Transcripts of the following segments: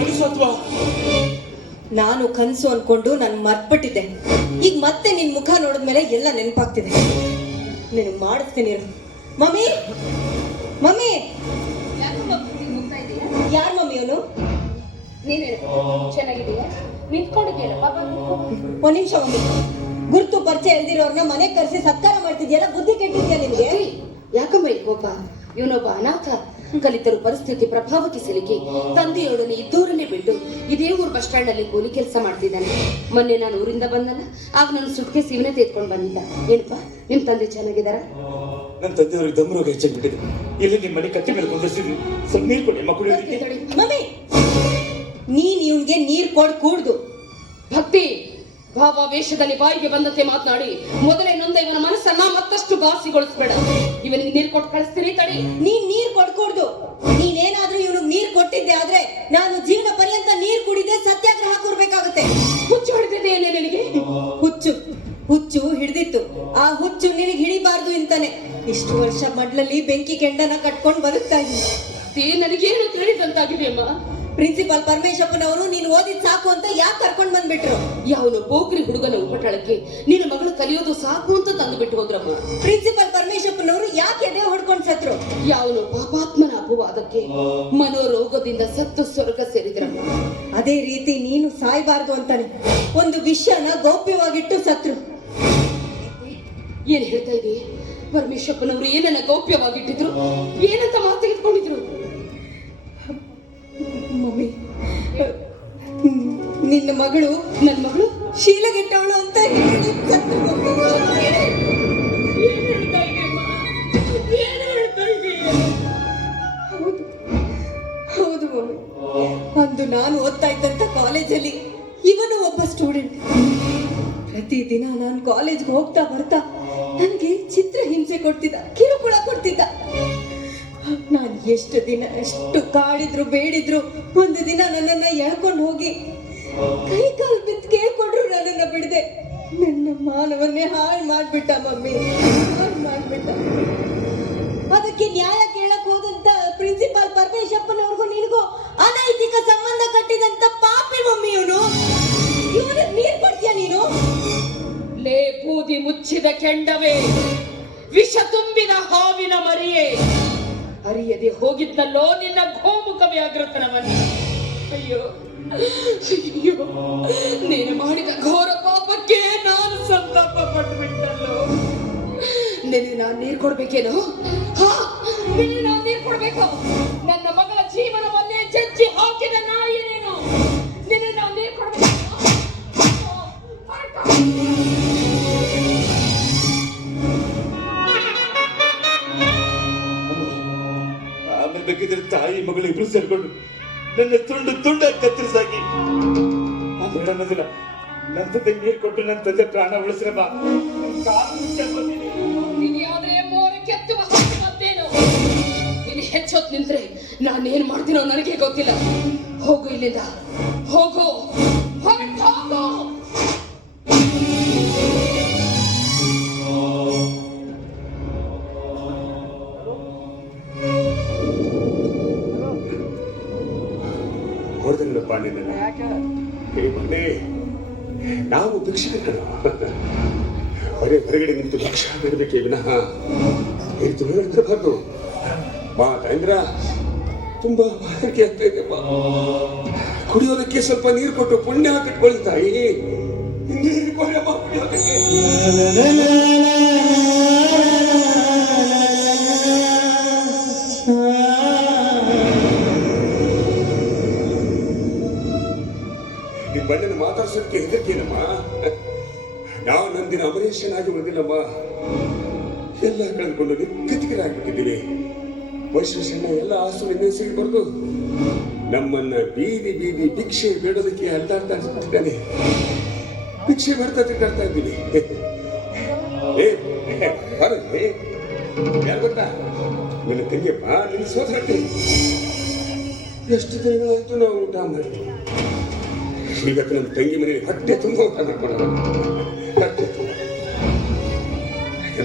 ಕನಸು ಅಥವಾ ನಾನು ಕನಸು ಅನ್ಕೊಂಡು ನಾನು ಮರ್ತ್ಬಿಟ್ಟಿದ್ದೆ. ಈಗ ಮತ್ತೆ ನಿನ್ ಮುಖ ನೋಡಿದ್ಮೇಲೆ ಎಲ್ಲ ನೆನಪಾಗ್ತಿದೆ. ನೀನು ಮಾಡಿಸ್ತೀನಿ. ಮಮ್ಮಿ ಮಮ್ಮಿ, ಯಾರು ಮಮ್ಮಿ ಅವನು? ನೀನು ಚೆನ್ನಾಗಿದೆಯಾ? ನಿಂತ್ಕೊಂಡಿದ್ದೀಯಲ್ಲ, ಒಂದ್ ನಿಮಿಷ ಮಮ್ಮಿ. ಗುರ್ತು ಪರಿಚಯ ಎಲ್ದಿರೋರ್ನ ಮನೆಗೆ ಕರೆಸಿ ಸತ್ಕಾರ ಮಾಡ್ತಿದ್ಯಲ್ಲ, ಬುದ್ಧಿ ಕೆಟ್ಟಿದ್ಯಾ ನಿನ್ಗೆ? ಯಾಕಮ್ಮ ಈ ಕೋಪ? ಇವನೊಬ್ಬ ಅನಾಥ. ಕಲಿತರು ಪರಿಸ್ಥಿತಿ ಪ್ರಭಾವಕ್ಕೆ ಸಿಲುಕಿ ತಂದೆಯೊಡನೆ ಇದ್ದೂರನ್ನೇ ಬಿಟ್ಟು ಇದೇ ಊರು ಬಸ್ ಸ್ಟ್ಯಾಂಡ್ ಅಲ್ಲಿ ಕೂಲಿ ಕೆಲಸ ಮಾಡ್ತಿದ್ದಾನೆ. ಮೊನ್ನೆ ನಾನು ಊರಿಂದ ಬಂದಲ್ಲ, ಆಗ ನಾನು ಸುಟ್ಕೆ ಸೀವನೆ ತೆಗೆದುಕೊಂಡು ಬಂದಿದ್ದ. ಏನಪ್ಪಾ, ನಿಮ್ ತಂದೆ ಚೆನ್ನಾಗಿದಾರ? ನನ್ನ ತಂದೆಯವ್ರಿಗೆ ದಮ್ ರೋಗ ಹೆಚ್ಚಾಗ್ಬಿಟ್ಟಿದೆ. ಇಲ್ಲಿ ನಿಮ್ಮ ಮನೆ ಕತ್ತೆ ಮೇಲೆ ಕುಂದಿರ್ಸಿದ್ವಿ. ಸ್ವಲ್ಪ ನೀರು ಕೊಡಿ ಮಕ್ಕಳು. ಮಮ್ಮಿ, ನೀನ್ ಇವನ್ಗೆ ನೀರ್ ಕೊಡ್ ಕೂಡ್ದು. ಭಕ್ತಿ ಭಾವಾವೇಶದಲ್ಲಿ ಬಾಯಿಗೆ ಬಂದಂತೆ ಮಾತನಾಡಿ ಮೊದಲೇ ನೊಂದ ಇವನ ಮನಸ್ಸನ್ನ ಮತ್ತಷ್ಟು ಘಾಸಿಗೊಳಿಸ್ಬೇಡ. ಇವನಿಗೆ ನೀರು ಕೊಟ್ಟು ಕಳಿಸ್ತೀನಿ ತಡಿ. ನೀನ್ ನೀರ್ ಕೊಡ್ಕೂಡ್ದು. ನೀನೇನಾದ್ರೂ ಇವನಿಗೆ ನೀರ್ ಕೊಟ್ಟಿದ್ದೆ ಆದ್ರೆ ನಾನು ಜೀವನ ಪರ್ಯಂತ ನೀರ್ ಕುಡಿದೆ ಸತ್ಯಾಗ್ರಹ ಕೂರ್ಬೇಕಾಗುತ್ತೆ. ಹುಚ್ಚು ಹಿಡಿದಿದೆ ಏನೇ ನಿನಗೆ? ಹುಚ್ಚು ಹಿಡಿದಿತ್ತು. ಆ ಹುಚ್ಚು ನಿನಗೆ ಹಿಡಿಬಾರ್ದು ಅಂತಾನೆ ಇಷ್ಟು ವರ್ಷ ಮಡ್ಲಲ್ಲಿ ಬೆಂಕಿ ಕೆಂಡನ ಕಟ್ಕೊಂಡು ಬದುಕ್ತಾ ಇದ್ದೀನಿ. ನನಗೇನು ತಿಳಿದಂತಾಗಿದೆಯಮ್ಮ. ಪ್ರಿನ್ಸಿಪಾಲ್ ಪರಮೇಶಪ್ಪನವರು ನೀನು ಓದಿದ್ ಸಾಕು ಅಂತ ಯಾಕೆ ಕರ್ಕೊಂಡ್ ಬಂದ್ಬಿಟ್ರು? ಯಾವನು ಪೋಖ್ರಿ ಹುಡುಗನ ಉಪಟಳಕ್ಕೆ ನಿನ್ನ ಮಗಳು ಕಲಿಯೋದು ಸಾಕು ಅಂತ ತಂದು ಬಿಟ್ಟು ಹೋದ್ರಮ್ಮ. ಪ್ರಿನ್ಸಿಪಾಲ್ ಪರಮೇಶಪ್ಪನವರು ಯಾಕೆ ಎದೆ ಹೊಡ್ಕೊಂಡ್ ಸತ್ರು? ಯಾವನು ಪಾಪಾತ್ಮನ ಅಪವಾದಕ್ಕೆ ಮನೋರೋಗದಿಂದ ಸತ್ತು ಸ್ವರ್ಗ ಸೇರಿದ್ರಮ್ಮ. ಅದೇ ರೀತಿ ನೀನು ಸಾಯ್ಬಾರ್ದು ಅಂತಾನೆ ಒಂದು ವಿಷಯನ ಗೌಪ್ಯವಾಗಿಟ್ಟು ಸತ್ರು. ಏನ್ ಹೇಳ್ತಾ ಇದೀ? ಪರಮೇಶಪ್ಪನವರು ಏನನ್ನ ಗೌಪ್ಯವಾಗಿಟ್ಟಿದ್ರು? ಏನಂತ ಮಾತು ತೆಗೆದುಕೊಂಡಿದ್ರು? ಮಮ್ಮಿ, ನಿನ್ನ ಮಗಳು ನನ್ನ ಮಗಳು ಶೀಲಗೆಟ್ಟವಳು ಅಂತ ಹೇಳಿ ಸತ್ರು. ಹೌದು ಮಮ್ಮಿ. ಅಂದು ನಾನು ಓದ್ತಾ ಇದ್ದಂತ ಕಾಲೇಜಲ್ಲಿ ಇವನು ಒಬ್ಬ ಸ್ಟೂಡೆಂಟ್. ಪ್ರತಿದಿನ ನಾನು ಕಾಲೇಜ್ಗೆ ಹೋಗ್ತಾ ಬರ್ತಾ ನನಗೆ ಚಿತ್ರ ಹಿಂಸೆ ಕೊಡ್ತಿದ್ದ, ಕಿರುಕುಳ ಕೊಡ್ತಿದ್ದ. ನಾನು ಎಷ್ಟು ಕಾಡಿದ್ರು ಬೇಡಿದ್ರು ಒಂದು ದಿನ ನನ್ನನ್ನ ಎಳ್ಕೊಂಡು ಹೋಗಿ ಕೈ ಕಾಲು ಬಿದ್ದು ಕೇಳ್ಕೊಂಡ್ರು ನನ್ನನ್ನ ಬಿಡದೆ ನನ್ನ ಮಾನವನ್ನೇ ಹಾಳು ಮಾಡ್ಬಿಟ್ಟ ಮಮ್ಮಿ, ಹಾಳು ಮಾಡ್ಬಿಟ್ಟ. ಅದಕ್ಕೆ ನ್ಯಾಯ ಕೇಳಕ್ ಹೋದಂತ ಪ್ರಿನ್ಸಿಪಾಲ್ ಪರಮೇಶಪ್ಪನವ್ರಿಗೂ ನಿನಗೂ ಅನೈತಿಕ ಸಂಬಂಧ ಕಟ್ಟಿದಂತ ಪಾಪಿ ಮಮ್ಮಿ ಇವನು. ಇವನಿಗೆ ನೀರ್ ಕೊಡ್ತೀಯ ನೀನು? ಲೇ ಬೂದಿ ಮುಚ್ಚಿದ ಕೆಂಡವೇ, ವಿಷ ತುಂಬಿದ ಹಾವಿನ ಮರಿಯೇ, ಅರಿಯದೆ ಹೋಗಿದ್ದಲ್ಲೋ ನಿನ್ನ ಗೋಮುಖ ವ್ಯಾಘ್ರತನವನ್ನು. ಅಯ್ಯೋ ಅಯ್ಯೋ, ನೀನು ಮಾಡಿದ ಘೋರ ಪಾಪಕ್ಕೆ ನಾನು ಸಂತಾಪ ಪಟ್ಟುಬಿಟ್ಟಲ್ಲೋ. ನಿನಗೆ ನಾನು ನೀರು ಕೊಡ್ಬೇಕೇನೋ? ನಿನಗೆ ನಾನು ನೀರು ಕೊಡ್ಬೇಕು? ನನ್ನ ಮಗಳ ಜೀವನವನ್ನೇ ಜಜ್ಜಿ ಹಾಕಿದ ನಾಯಿ ನೀನು. ನಿನಗೆ ನಾನು ನೀರು ಕೊಡ್ಬೇಕು? ಆಮೇಲೆ ಬೇಕಿದ್ರೆ ತಾಯಿ ಮಗಳು ಇಬ್ರು ಸೇರ್ಕೊಂಡು ನನ್ನ ತುಂಡ ಕತ್ತರಿಸಾಗಿ ಅನ್ನೋದಿಲ್ಲ. ನನ್ನ ತಂದೆ ನೀರು ಕೊಟ್ಟು ನನ್ನ ತಂದೆ ಪ್ರಾಣ ಉಳಿಸ್ರೆ ಬಾ. ನೀನು ಹೆಚ್ಚೊತ್ತು ನಿಂತ್ರೆ ನಾನೇನ್ ಮಾಡ್ತೀನೋ ನನಗೆ ಗೊತ್ತಿಲ್ಲ. ಹೋಗು ಇಲ್ಲಿಂದ, ಹೋಗು, ಹೋಗು. ನಾವು ಭಿಕ್ಷಕರು ಹೊರಗಡೆ ನಿಂತು ಭಿಕ್ಷಾ ಬೇಡಬೇಕೇ ವಿನಃ ಹೇಳ್ತಿರಬಾರ್ದು. ಮಾತಂದ್ರ ತುಂಬಾ ಬಾಯಾರಿಕೆ ಆಗ್ತಾ ಇದೆ. ಕುಡಿಯೋದಕ್ಕೆ ಸ್ವಲ್ಪ ನೀರು ಕೊಟ್ಟು ಪುಣ್ಯ ಕಟ್ಕೊಳ್ಳಿ ತಾಯಿ. ನೀರು ಕೊಡಮ್ಮ ಕುಡಿಯೋದಕ್ಕೆ. ನಿಮ್ಮ ಬಣ್ಣನ ಮಾತಾಡ್ಸೋದಕ್ಕೆ ಹೆದರ್ಕೇನಮ್ಮ. ನಾವು ನಂದಿನ ಅಮರೇಶನಾಗಿ ಉಳಿದಿಲ್ಲಮ್ಮ. ಎಲ್ಲ ಕಳೆದುಕೊಂಡು ನಿರ್ಗತಿಕರಾಗ್ಬಿಟ್ಟಿದ್ದೀವಿ. ವೈಶ್ವಸಣ್ಣ ಎಲ್ಲ ಆಸು ನೆನೆಸಿಗೆ ಬರೆದು ನಮ್ಮನ್ನ ಬೀದಿ ಬೀದಿ ಭಿಕ್ಷೆ ಬೇಡೋದಕ್ಕೆ ಅಲ್ಲಾಡ್ತಾ ಇದ್ದಾನೆ. ಭಿಕ್ಷೆ ಮಾಡ್ತಾ ತಿರ್ಗಾಡ್ತಾ ಇದ್ದೀವಿ. ಯಾರು ಗೊತ್ತಾ? ನನ್ನ ತಂಗಿಯಪ್ಪ, ನಿನ್ನ ಸೋದರಕ್ಕೆ ಎಷ್ಟು ದಿನಗಳಾಯ್ತು ನಾವು ಊಟ ಮಾಡಿ. ಇವತ್ತು ನಮ್ಮ ತಂಗಿ ಮನೆಯಲ್ಲಿ ಹೊಟ್ಟೆ ತುಂಬ ಊಟ ಮಾಡ್ಕೊಳ್ಳೋಣ.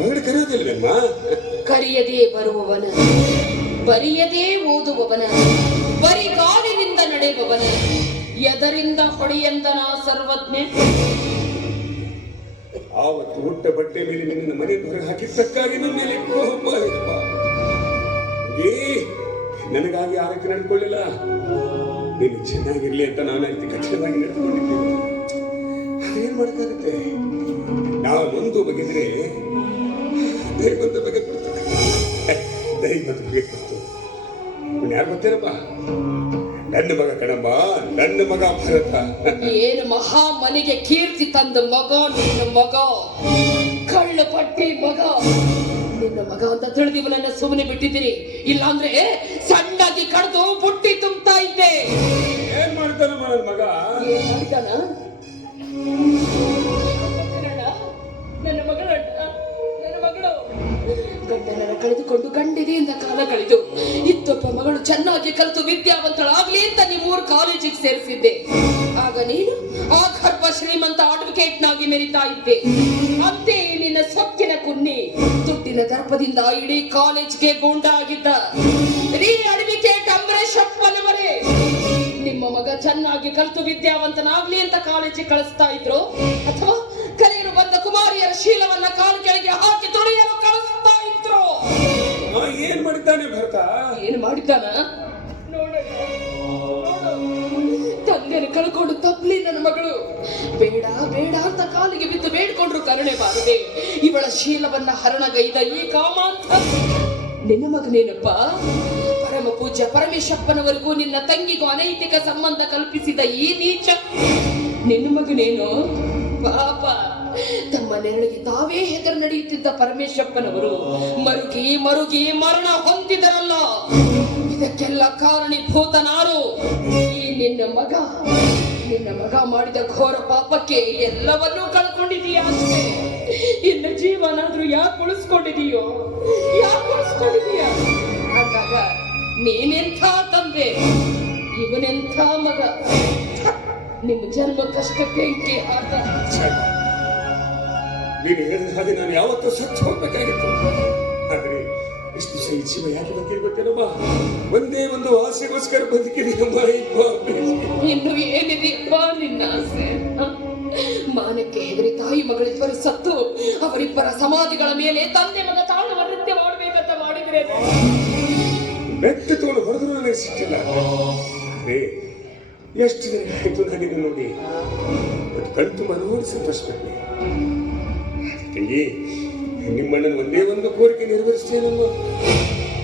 ಮಗಳು ಕರೆಯೋದಿಲ್ವೇಮ್ಮ? ಕರೆಯದೇ ಬರುವವನ, ಬರೆಯದೇ ಓದುವವನ, ಬರಿಗಾಲಿನಿಂದ ನಡೆಯುವವನ ಎದರಿಂದ ಹೊಡೆಯಂದನ ಸರ್ವಜ್ಞೆ. ಆವತ್ತು ಹುಟ್ಟ ಬಟ್ಟೆ ಮೇಲೆ ನಿನ್ನ ಮನೆ ಹೊರಗೆ ಹಾಕಿದ್ದಕ್ಕಾಗಿ ನನ್ನ ಮೇಲೆ ಕೋಪ ಆಯ್ತಪ್ಪ. ನನಗಾಗಿ ಆರಕ್ಕೆ ನಡ್ಕೊಳ್ಳಿಲ್ಲ. ನೀನು ಚೆನ್ನಾಗಿರ್ಲಿ ಅಂತ ನಾನು ಅತಿ ಕಠಿಣವಾಗಿ ನಡ್ಕೊಂಡಿದ್ದೀನಿ. ಅದೇನ್ ಮಾಡಕ್ಕಾಗುತ್ತೆ? ನಾನೊಂದು ಬಗೆದ್ರೆ ದೈವಂತ ಬಗೆ ಕೊಡ್ತದೆ. ದೈವಂತ ಬಗೆ ಕೊಡ್ತು. ನೀನು ಯಾರು ಗೊತ್ತೇನಪ್ಪ? ನನ್ನ ಮಗ ಕಣಮ್ಮ, ನನ್ನ ಮಗ ಭರತ. ಏನು ಮಹಾ ಮನೆಗೆ ಕೀರ್ತಿ ತಂದ ಮಗ ನಿನ್ನ ಮಗ, ಕಳ್ಳ ಪಟ್ಟಿ ಮಗ. ನಿನ್ನ ಮಗ ಅಂತ ತಿಳಿದಿವ ನನ್ನ ಸುಮ್ಮನೆ ಬಿಟ್ಟಿದ್ದೀನಿ. ಇಲ್ಲಾಂದ್ರೆ ಸಣ್ಣಾಗಿ ಕಡ್ದು ಬುಟ್ಟಿ ತುಂಬ್ತಾ ಇದ್ದೆ. ಏನ್ ಮಾಡ್ತಾನಮ್ಮ ನನ್ನ ಮಗ? ಏನ್ ಮಾಡಿದಾನ? ನನ್ನ ಮಗಳು ಗಂಡನನ್ನು ಕಳೆದುಕೊಂಡು ಗಂಡಿದೆಯಿಂದ ಕಾಲ ಕಳೆದು ಇತ್ತೊಬ್ಬ ಮಗಳು ಚೆನ್ನಾಗಿ ಕಲಿತು ವಿದ್ಯಾವಂತಳಾಗ್ಲಿ ಅಂತ ನಿಮ್ಮೂರು ಕಾಲೇಜಿಗೆ ಸೇರಿಸಿದ್ದೆ. ಆಗ ನೀನು ಆ ಗರ್ಭ ಶ್ರೀಮಂತ ಅಡ್ವೊಕೇಟ್ ನಾಗಿ ಮೆರಿತಾ ಇದ್ದೆ. ಅಂತೆ ನಿನ್ನ ಸೊಕ್ಕಿನ ಕುನ್ನಿ ದುಡ್ಡಿನ ದರ್ಪದಿಂದ ಇಡೀ ಕಾಲೇಜ್ಗೆ ಗೂಂಡ ಆಗಿದ್ದ ಅಡ್ವೊಕೇಟ್ ಅಂಬರೀಶ್ ಅಪ್ಪನವರೇ ನಿಮ್ಮ ಮಗ ಚೆನ್ನಾಗಿ ಕಲಿತು ವಿದ್ಯಾವಂತನಾಗ್ಲಿ ಅಂತ ಕಾಲೇಜಿಗೆ ಕಳಿಸ್ತಾ ಇದ್ರು, ಅಥವಾ ಕಲಿಯಲು ಬಂದ ಕುಮಾರಿಯರ ಶೀಲವನ್ನ ಕಾಲು ಕೆಳಗೆ ಹಾಕಿ ತೊಳೆಯಲು ಕಳಿಸ್ತಾ ಇದ್ರು? ಏನ್ ಮಾಡಿದ್ದಾನೆ ಭರತ? ಏನು ಮಾಡಿದ್ದಾನ? ತಂದೆನ ಕಳ್ಕೊಂಡು ತಪ್ಪಲಿ ನನ್ನ ಮಗಳು. ಬೇಡ ಬೇಡ ಅಂತ ಕಾಲಿಗೆ ಬಿದ್ದು ಬೇಡ್ಕೊಂಡ್ರು ಕರುಣೆ ಬಾರದೆ ಇವಳ ಶೀಲವನ್ನ ಹರಣಗೈದ ಈ ಕಾಮಾಂತ ನಿನ್ನ ಮಗನೇನಪ್ಪ? ಪರಮ ಪೂಜ್ಯ ಪರಮೇಶಪ್ಪನವರೆಗೂ ನಿನ್ನ ತಂಗಿಗೂ ಅನೈತಿಕ ಸಂಬಂಧ ಕಲ್ಪಿಸಿದ ಈ ನೀಚ ನಿನ್ನ ಮಗನೇನು? ಪಾಪ, ತಮ್ಮ ನೆರಳಿಗೆ ತಾವೇ ಹೆದರು ನಡೆಯುತ್ತಿದ್ದ ಪರಮೇಶಪ್ಪನವರು ಮರುಗಿ ಮರುಗಿ ಮರಣ ಹೊಂದಿದರಲ್ಲ. ಇದಕ್ಕೆಲ್ಲ ಕಾರಣೀಭೂತನಾರು ಈ ನಿನ್ನ ಮಗ. ನಿನ್ನ ಮಗ ಮಾಡಿದ ಘೋರ ಪಾಪಕ್ಕೆ ಎಲ್ಲವನ್ನೂ ಕಳ್ಕೊಂಡಿದೀಯ ಅಷ್ಟೇ. ಇನ್ನು ಜೀವನಾದ್ರೂ ಯಾಕೆ ಉಳಿಸ್ಕೊಂಡಿದೀಯೋ? ಅಂದಾಗ ನೀನೆಂಥ ತಂದೆ, ಇವನೆಂಥ ಮಗ. ನಿಮ್ಮ ಜನ್ಮ ಕಷ್ಟಕ್ಕೆ ಬೆಂಕಿ ಆತ. ನೀನು ಹೇಳಿದ ಹಾಗೆ ನಾನು ಯಾವತ್ತೂ ಸತ್ತು ಹೋಗ್ಬೇಕಾಗಿತ್ತು. ಆದ್ರೆ ಇಷ್ಟು ಸಹ ಜೀವ ಯಾಕೆ ಬದುಕಿರ್ಬೇಕೇನಮ್ಮ? ಒಂದೇ ಒಂದು ಆಸೆಗೋಸ್ಕರ ಬದುಕಿದೆಯಮ್ಮ. ಇನ್ನು ಏನಿದೆಯಪ್ಪ ನಿನ್ನ ಆಸೆ? ಮಾನಕ್ಕೆ ಹೆದರಿ ತಾಯಿ ಮಗಳಿಬ್ಬರು ಸತ್ತು ಅವರಿಬ್ಬರ ಸಮಾಧಿಗಳ ಮೇಲೆ ತಂದೆ ಮಗ ತಾಳುವ ನೃತ್ಯ ಮಾಡಬೇಕಂತ ಮಾಡಿದ್ರೆ ಬೆತ್ತ ತೋಳು ಹೊಡೆದ್ರು ನನಗೆ ಸಿಕ್ಕಿಲ್ಲ. ಎಷ್ಟು ದಿನ ಆಯ್ತು ನಾನಿನ್ನು ನೋಡಿ ಕಣ್ತು ಮನೋಹರ ಸಂತೋಷಪಟ್ಟೆ. ನಿಮ್ಮಣ್ಣನ ಒಂದೇ ಒಂದು ಕೋರಿಕೆ ನೆರವೇರಿಸ್ತೇನಮ್ಮ.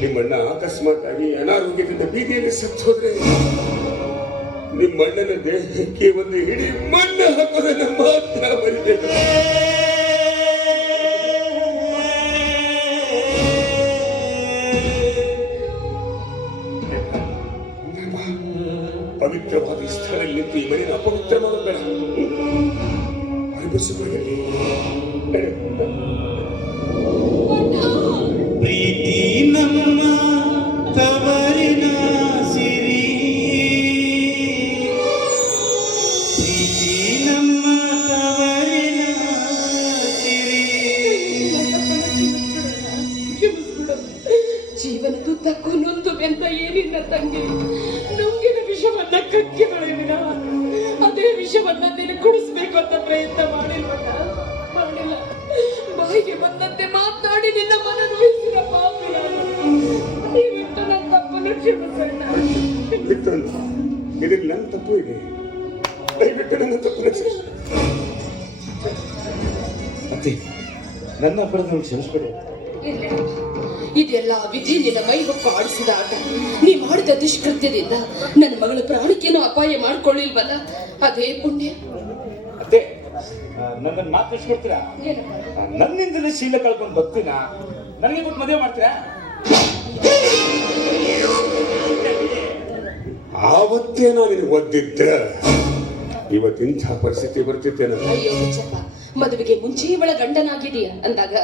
ನಿಮ್ಮಣ್ಣ ಅಕಸ್ಮಾತ್ ಆಗಿ ಅನಾರೋಗ್ಯದಿಂದ ಬೀದಿಯಲ್ಲಿ ಸತ್ತು ಹೋದ್ರೆ ನಿಮ್ಮಣ್ಣನ ದೇಹಕ್ಕೆ ಒಂದು ಹಿಡಿ ಮಣ್ಣು ಹಾಕೋದನ್ನ ಮಾತ್ರ ಬರಿಬೇಕು. ಪವಿತ್ರವಾದ ಸ್ಥಳದಲ್ಲಿ ನಿಂತು ಈ ಮನೆಯನ್ನು ಅಪವಿತ್ರ ಮಾಡೋದು ಬೇಡ. ಪ್ರೀತಿ ನಮ್ಮ ತವರಿನ ಸಿರಿ, ಪ್ರೀತಿ ನಮ್ಮ ತವರಿನ ಸಿರಿ. ಜೀವನದುದ್ದಕ್ಕೂ ನೊಂದು ಬೆಂತ ಏನಿಲ್ಲ ತಂಗಿ. ನುಂಗಿನ ವಿಷವನ್ನ ಕಕ್ಕಿ ಬೆಳೆಯುವಿನ ಅದೇ ವಿಷವನ್ನ ನೀನು ಕುಡಿಸ್ಬೇಕು ಅಂತ ಪ್ರಯತ್ನ ಮಾಡಿಲ್ಲ. ಬಾಯಿಗೆ ಬಂದಂತೆ ಮಾತನಾಡಿ ನಿನ್ನ ಮನ ನೋಯಿಸಿದ ಪಾಪಿ ನಾನು. ದಯವಿಟ್ಟು ನನ್ನ ತಪ್ಪನ್ನು ಕ್ಷಮಿಸೋಣ. ಇದರಲ್ಲಿ ನನ್ನ ತಪ್ಪು ಇದೆ. ದಯವಿಟ್ಟು ನನ್ನ ತಪ್ಪನ್ನು ಕ್ಷಮಿಸಿ. ಮತ್ತೆ ನನ್ನ ಅಪರಾಧ ಕ್ಷಮಿಸ್ಬೇಡಿ. ಇದೆಲ್ಲ ವಿಧಿ ನಿನ್ನ ಮೈ ಹೊಕ್ಕು ಆಡಿಸಿದ ಆಟ. ನೀ ಮಾಡಿದ ದುಷ್ಕೃತ್ಯದಿಂದ ನನ್ನ ಮಗಳ ಪ್ರಾಣಕ್ಕೇನೋ ಅಪಾಯ ಮಾಡ್ಕೊಳ್ಳಿಲ್ವಲ್ಲ, ಅದೇ ಪುಣ್ಯ. ಅದೇ ನನ್ನನ್ನು ಮಾತಾಡ್ಸ್ಕೊಡ್ತೀರಾ? ನನ್ನಿಂದಲೇ ಶೀಲ ಕಳ್ಕೊಂಡು ಬರ್ತೀನ ನನಗೆ ಬಿಟ್ಟು ಮದುವೆ ಮಾಡ್ತೀರಾ? ಆವತ್ತೇ ನಾನು ನಿನಗೆ ಒದ್ದಿದ್ದ ಇವತ್ತಿಂಥ ಪರಿಸ್ಥಿತಿ ಬರ್ತಿದ್ದೇನೆ. ಅಯ್ಯೋ ಹುಚ್ಚಪ್ಪ, ಮದುವೆಗೆ ಮುಂಚೆ ಇವಳ ಗಂಡನಾಗಿದೀಯ ಅಂದಾಗ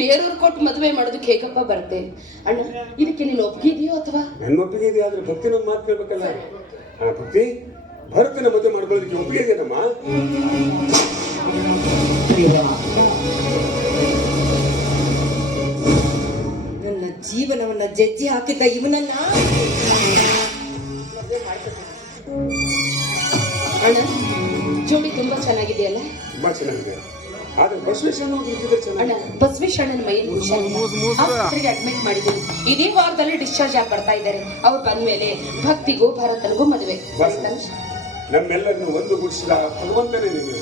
ಬೇರೆಯವ್ರು ಕೊಟ್ಟು ಮದುವೆ ಮಾಡೋದಕ್ಕೆ ಹೇಗಪ್ಪ ಬರುತ್ತೆ? ಅಣ್ಣ, ಇದಕ್ಕೆ ನೀನು ಒಪ್ಪಿಗೆದೆಯೋ ಅಥವಾ? ನನ್ನ ಒಪ್ಪಿಗೆ ಇದೆ, ಆದ್ರೆ ಭಕ್ತಿ ನನ್ನ ಮಾತು ಕೇಳ್ಬೇಕಲ್ಲ. ಭಕ್ತಿ ಭರತನ ಮದುವೆ ಮಾಡ್ಕೊಳ್ಳೋದಕ್ಕೆ ಒಪ್ಪಿಗೆ ಇದೆಯಮ್ಮ. ನನ್ನ ಜೀವನವನ್ನ ಜಜ್ಜಿ ಹಾಕಿದ್ದ ಇವನನ್ನ ಅಣ್ಣ ಜೋಡಿ ತುಂಬಾ ಚೆನ್ನಾಗಿದೆಯಲ್ಲ ತುಂಬಾ ಚೆನ್ನಾಗಿದೆ. ಆದ್ರೆ ಬಸವೇಶ್ವರ ಹೋಗಿದ್ರೆ ಅಣ್ಣ ಚೆನ್ನಾಗಿ. ಬಸವೇಶ್ವರನ ಮೈಯಲ್ಲಿ ಆಸ್ಪತ್ರೆಗೆ ಅಡ್ಮಿಟ್ ಮಾಡಿದ್ದೀನಿ. ಇದೇ ವಾರದಲ್ಲಿ ಡಿಸ್ಚಾರ್ಜ್ ಆಗಿ ಬರ್ತಾ ಇದ್ದಾರೆ. ಅವ್ರು ಬಂದ್ಮೇಲೆ ಭಕ್ತಿಗೂ ಭರತನಿಗೂ ಮದುವೆ. ಬಸ್ ನಮ್ಮೆಲ್ಲರನ್ನು ಒಂದು ಗುಡಿಸಿದ ಭಗವಂತನೇ ನೀನು.